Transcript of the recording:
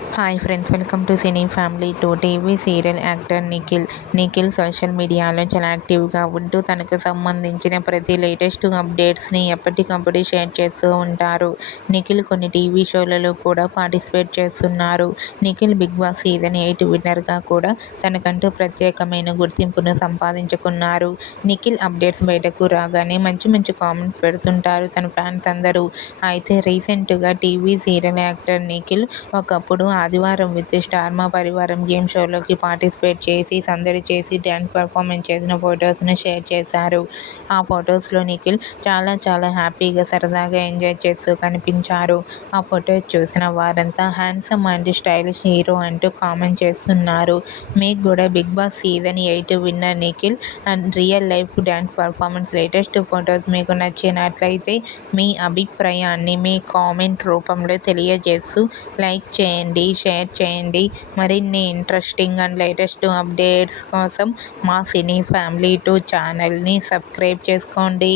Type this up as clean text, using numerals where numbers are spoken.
Hi friends, welcome to cine family two. TV serial actor Nikhil social మీడియాలో చాలా యాక్టివ్గా ఉంటూ తనకు సంబంధించిన ప్రతి లేటెస్ట్ అప్డేట్స్ని ఎప్పటికప్పుడు షేర్ చేస్తూ ఉంటారు. నిఖిల్ కొన్ని టీవీ షోలలో కూడా పార్టిసిపేట్ చేస్తున్నారు. నిఖిల్ బిగ్ బాస్ సీజన్ 8 విన్నర్గా కూడా తనకంటూ ప్రత్యేకమైన గుర్తింపును సంపాదించుకున్నారు. నిఖిల్ అప్డేట్స్ బయటకు రాగానే మంచి మంచి కామెంట్స్ పెడుతుంటారు తన ఫ్యాన్స్ అందరూ. అయితే రీసెంట్గా టీవీ సీరియల్ యాక్టర్ నిఖిల్ ఒకప్పుడు ఆదివారం విత్ స్టార్ మా పరివారం గేమ్ షోలోకి పార్టిసిపేట్ చేసి సందడి చేసి డ్యాన్స్ పర్ఫార్మెన్స్ చేసిన ఫొటోస్ను షేర్ చేశారు. ఆ ఫొటోస్లో నిఖిల్ చాలా హ్యాపీగా సరదాగా ఎంజాయ్ చేస్తూ కనిపించారు. ఆ ఫొటోస్ చూసిన వారంతా హ్యాండ్సమ్ అండ్ స్టైలిష్ హీరో అంటూ కామెంట్ చేస్తున్నారు. మీకు కూడా big boss season 8 winner Nikhil and real life dance performance latest photos మీకు నచ్చినట్లయితే మీ అభిప్రాయాన్ని మీ కామెంట్ రూపంలో తెలియజేస్తూ లైక్ చేయండి, షేర్ చేయండి. మరిన్ని ఇంట్రెస్టింగ్ అండ్ లేటెస్ట్ అప్డేట్స్ కోసం మా సినీ ఫ్యామిలీ 2 ఛానల్ని సబ్స్క్రైబ్ చేసుకోండి.